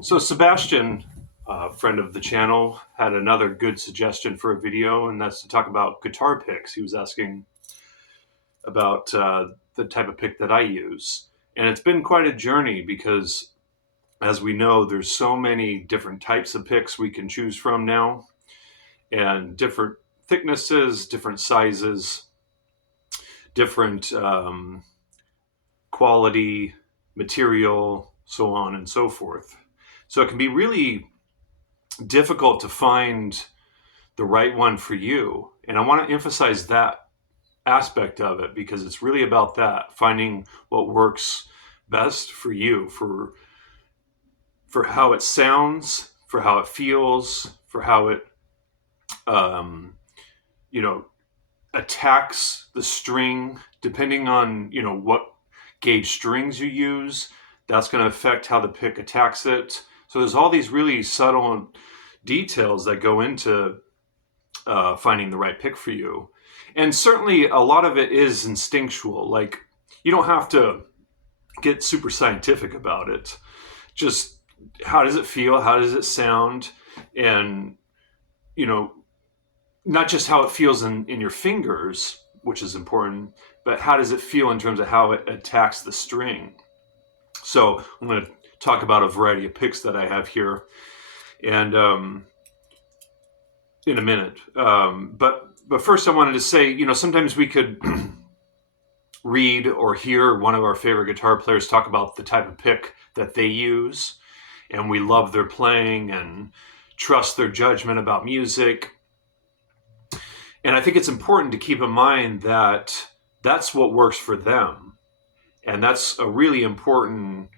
So Sebastian, a friend of the channel, had another good suggestion for a video, and that's to talk about guitar picks. He was asking about the type of pick that I use, and it's been quite a journey because, as we know, there's so many different types of picks we can choose from now, and different thicknesses, different sizes, different quality, material, so on and so forth. So it can be really difficult to find the right one for you. And I want to emphasize that aspect of it because it's really about that, finding what works best for you, for how it sounds, for how it feels, for how it um, you know attacks the string, depending on what gauge strings you use. That's going to affect how the pick attacks it. So there's all these really subtle details that go into finding the right pick for you. And certainly a lot of it is instinctual. Like, you don't have to get super scientific about it. Just how does it feel? How does it sound? And, you know, not just how it feels in your fingers, which is important, but how does it feel in terms of how it attacks the string? So I'm going to talk about a variety of picks that I have here. And in a minute. But first, I wanted to say, sometimes we could read or hear one of our favorite guitar players talk about the type of pick that they use, and we love their playing and trust their judgment about music. And I think it's important to keep in mind that that's what works for them, and that's a really important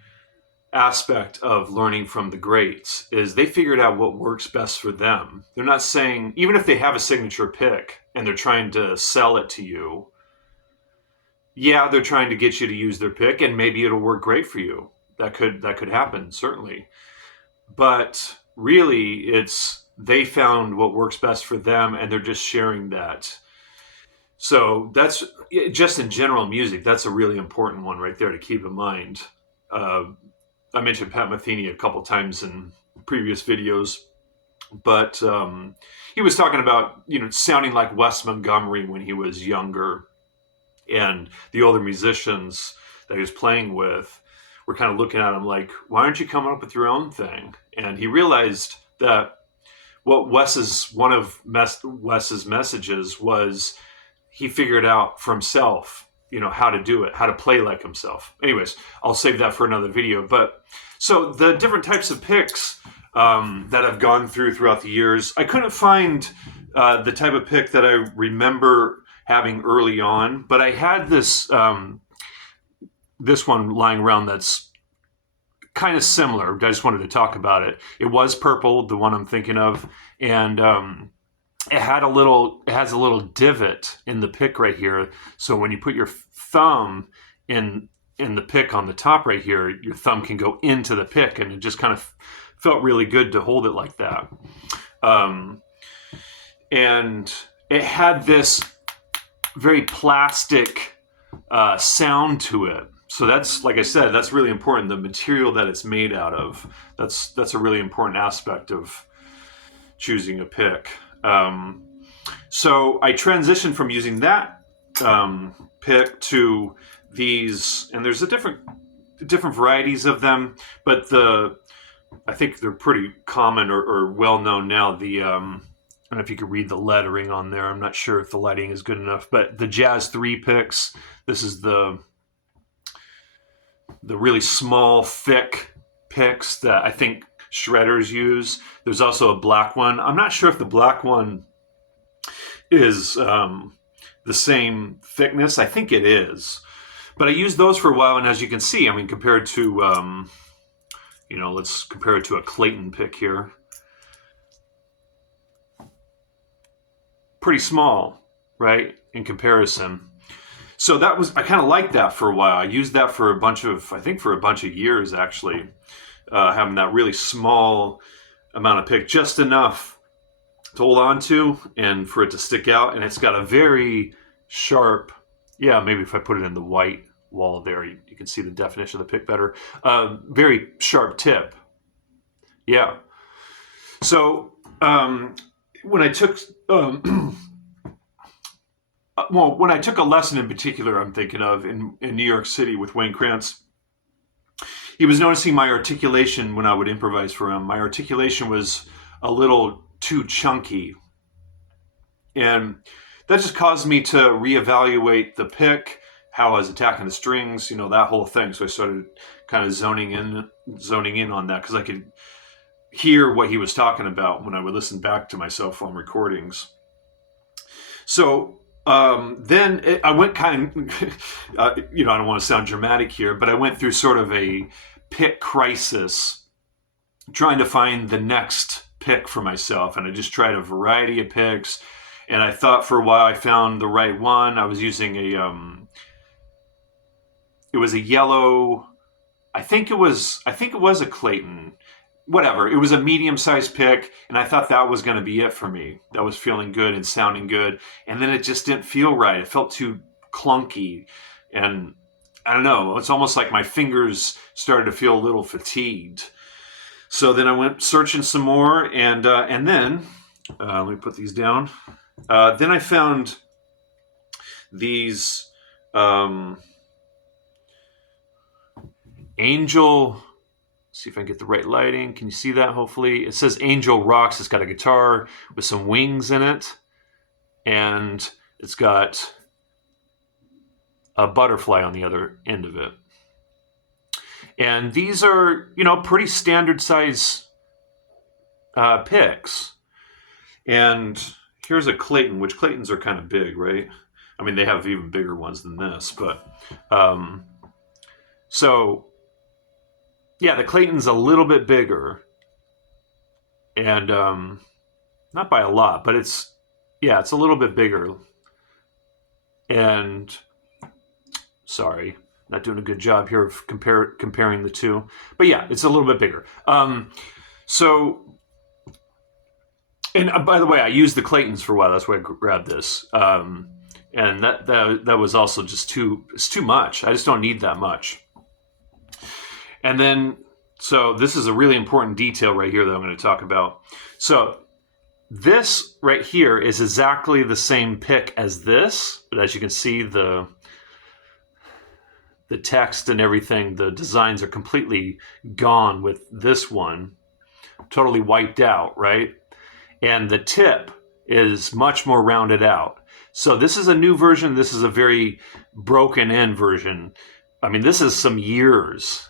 aspect of learning from the greats is they figured out what works best for them. They're not saying, even if they have a signature pick and they're trying to sell it to you, yeah, they're trying to get you to use their pick and maybe it'll work great for you. That could happen, certainly. But really, it's they found what works best for them and they're just sharing that. So that's just in general music. That's a really important one right there to keep in mind. I mentioned Pat Metheny a couple times in previous videos, but he was talking about sounding like Wes Montgomery when he was younger, and the older musicians that he was playing with were kind of looking at him like, "Why aren't you coming up with your own thing?" And he realized that one of Wes's messages was he figured out for himself how to do it, how to play like himself. Anyways, I'll save that for another video. But so the different types of picks that I've gone throughout the years, I couldn't find the type of pick that I remember having early on, but I had this this one lying around that's kind of similar. I just wanted to talk about it. It was purple, the one I'm thinking of, and it has a little divot in the pick right here. So when you put your thumb in the pick on the top right here, your thumb can go into the pick, and it just kind of felt really good to hold it like that. And it had this very plastic sound to it. So that's, like I said, that's really important. The material that it's made out of, that's a really important aspect of choosing a pick. So I transitioned from using that pick to these, and there's different varieties of them, but I think they're pretty common or well known now. I don't know if you could read the lettering on there. I'm not sure if the lighting is good enough, but the Jazz 3 picks. This is the really small, thick picks that I think shredders use. There's also a black one. I'm not sure if the black one is the same thickness. I think it is. But I used those for a while, and as you can see, I mean, compared to, let's compare it to a Clayton pick here. Pretty small, right, in comparison. So I kind of liked that for a while. I used that for a bunch of years, actually, having that really small amount of pick, just enough to hold on to and for it to stick out. And it's got a very sharp, maybe if I put it in the white wall there, you can see the definition of the pick better. Very sharp tip. Yeah. So when I took when I took a lesson in particular, I'm thinking of in New York City with Wayne Krantz, he was noticing my articulation when I would improvise for him. My articulation was a little too chunky, and that just caused me to reevaluate the pick, how I was attacking the strings, that whole thing. So I started kind of zoning in on that because I could hear what he was talking about when I would listen back to myself on recordings. So then I went kind of, I don't want to sound dramatic here, but I went through sort of a pick crisis, trying to find the next pick for myself. And I just tried a variety of picks. And I thought for a while I found the right one. I was using it was a yellow, I think it was a Clayton. Whatever, it was a medium-sized pick, and I thought that was going to be it for me. That was feeling good and sounding good, and then it just didn't feel right. It felt too clunky, and I don't know. It's almost like my fingers started to feel a little fatigued. So then I went searching some more, and then let me put these down. Then I found these Angel. See if I can get the right lighting. Can you see that? Hopefully. It says Angel Rocks. It's got a guitar with some wings in it. And it's got a butterfly on the other end of it. And these are, pretty standard size picks. And here's a Clayton, which Claytons are kind of big, right? I mean, they have even bigger ones than this. But so... yeah, the Clayton's a little bit bigger, and not by a lot, but it's a little bit bigger. And not doing a good job here of comparing the two, but yeah, it's a little bit bigger. So, and by the way, I used the Claytons for a while. That's why I grabbed this, and that was also just it's too much. I just don't need that much. And then, so this is a really important detail right here that I'm going to talk about. So this right here is exactly the same pick as this, but as you can see, the text and everything, the designs are completely gone with this one, totally wiped out, right? And the tip is much more rounded out. So this is a new version. This is a very broken in version. I mean, this is some years.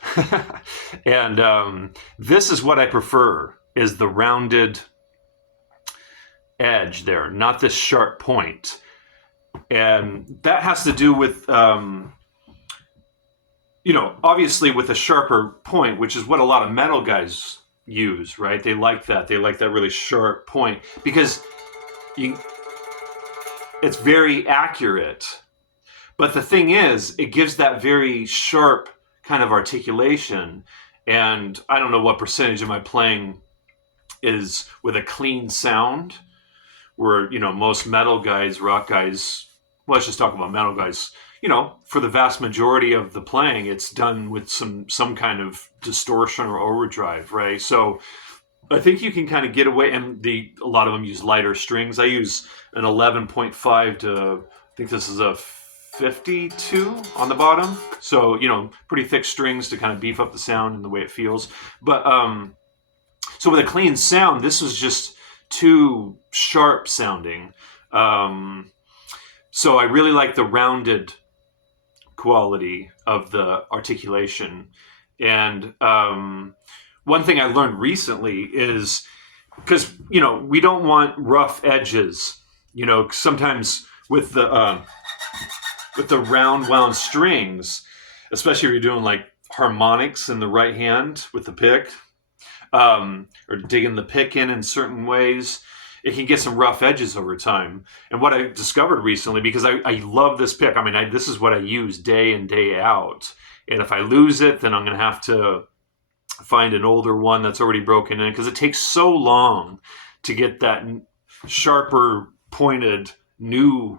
And this is what I prefer, is the rounded edge there, not this sharp point. And that has to do with, obviously with a sharper point, which is what a lot of metal guys use, right? They like that. They like that really sharp point because it's very accurate. But the thing is, it gives that very sharp kind of articulation. And I don't know what percentage of my playing is with a clean sound, where, most metal guys, rock guys, well, let's just talk about metal guys, for the vast majority of the playing, it's done with some kind of distortion or overdrive, right? So I think you can kind of get away, and a lot of them use lighter strings. I use an 11.5 to, I think this is a 52 on the bottom, so pretty thick strings to kind of beef up the sound and the way it feels. But so with a clean sound, this was just too sharp sounding. So I really like the rounded quality of the articulation. And one thing I learned recently is, because we don't want rough edges. Sometimes with the round wound strings, especially if you're doing like harmonics in the right hand with the pick, or digging the pick in certain ways, it can get some rough edges over time. And what I discovered recently, because I love this pick, I mean, this is what I use day in, day out. And if I lose it, then I'm going to have to find an older one that's already broken in, because it takes so long to get that sharper pointed new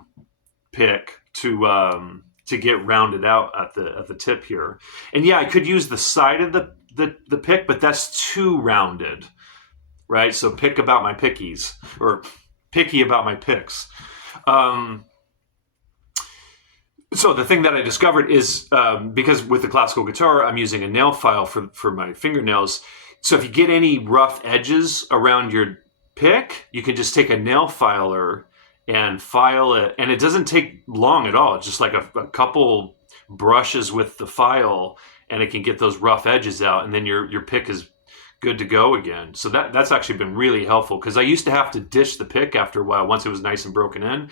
pick to get rounded out at the tip here. And yeah, I could use the side of the the pick, but that's too rounded, right? So pick about my pickies, or picky about my picks. So the thing that I discovered is because with the classical guitar, I'm using a nail file for my fingernails. So if you get any rough edges around your pick, you can just take a nail filer and file it. And it doesn't take long at all. It's just like a couple brushes with the file, and it can get those rough edges out. And then your pick is good to go again. So that's actually been really helpful, because I used to have to dish the pick after a while. Once it was nice and broken in,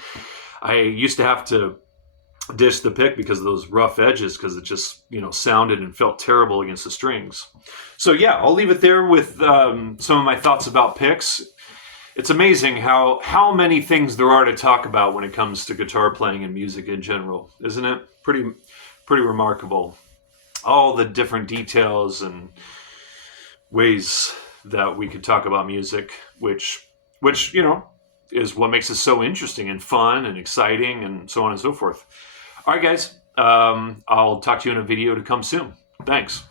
I used to have to dish the pick because of those rough edges, because it just sounded and felt terrible against the strings. So yeah, I'll leave it there with some of my thoughts about picks. It's amazing how many things there are to talk about when it comes to guitar playing and music in general, isn't it? Pretty remarkable. All the different details and ways that we could talk about music, which is what makes it so interesting and fun and exciting and so on and so forth. All right, guys. I'll talk to you in a video to come soon. Thanks.